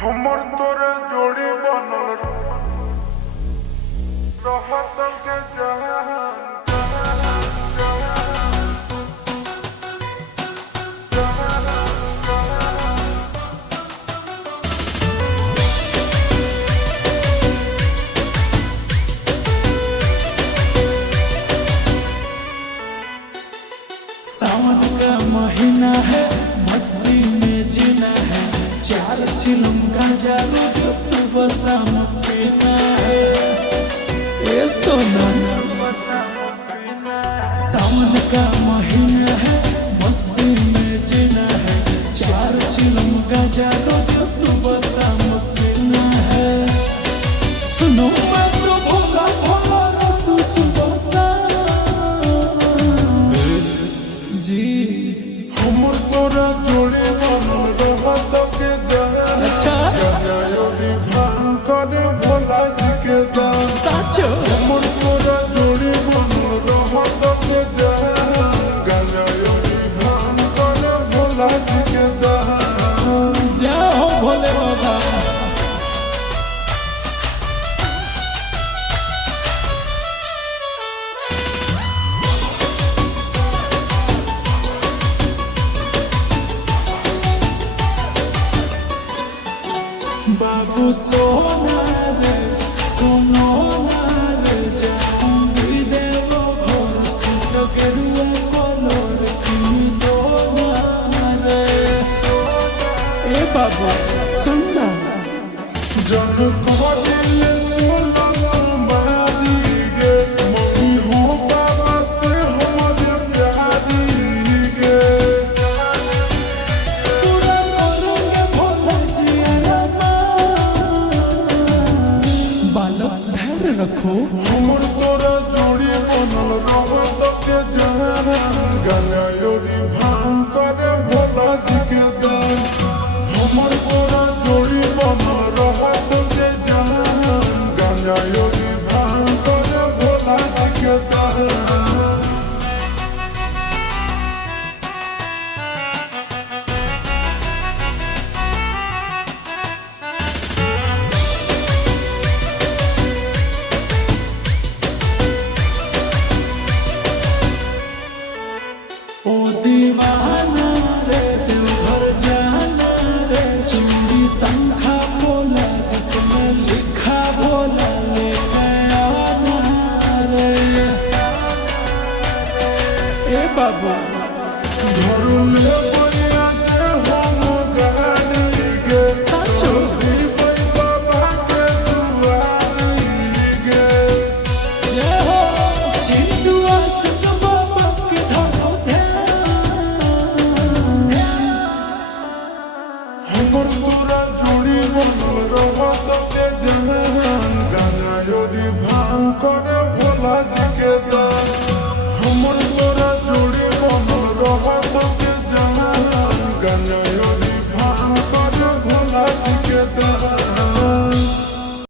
हमर तोरे जोड़ी बनल रहत के जहान सावन का महीना है, मस्ती में जीना है, चार चिलम गांजा रोज सुबह शाम पीना है। ये सोना सावन का महीना है, मस्ती में जीना है, चार चिलम गांजा रोज सुबह शाम पीना है। सुनो मैं तो भोला भोला रो तू सुबह शाम जी। हमर तोरे जोड़ी बनल रहत के जहान अच्छा गजायोगी भान करे भोला जी के दान साचो हमर तोरे जोड़ी बनल रहत के जहान गजायोगी भान करे भोला जी के दान। जाओ भोले बाबा। बाबू सोना रे सुनो ना रे जाऊंगी देवो घोर सिंह के रुए कलोर की दो ना रे। ए बाबू सुनना जन कहले सोला संभाली गे मम्मी हो बाबा से हमर प्यारी गे पूरा करोगे भोला जी बालक धैर्य रखो। हमर तोरा जोड़ी बनल रहत के जहान गजायोगी भान करे भोला जी के दान हमर तोरा जोड़ी बनल रहत के जहान गजायोगी भान करे भोला जी के दान। ओ दीवाना रे देवघर जाना रे, चूड़ी शंखा बोला जिसमें लिखा बोला लेके आना रे। ए बाबू घर में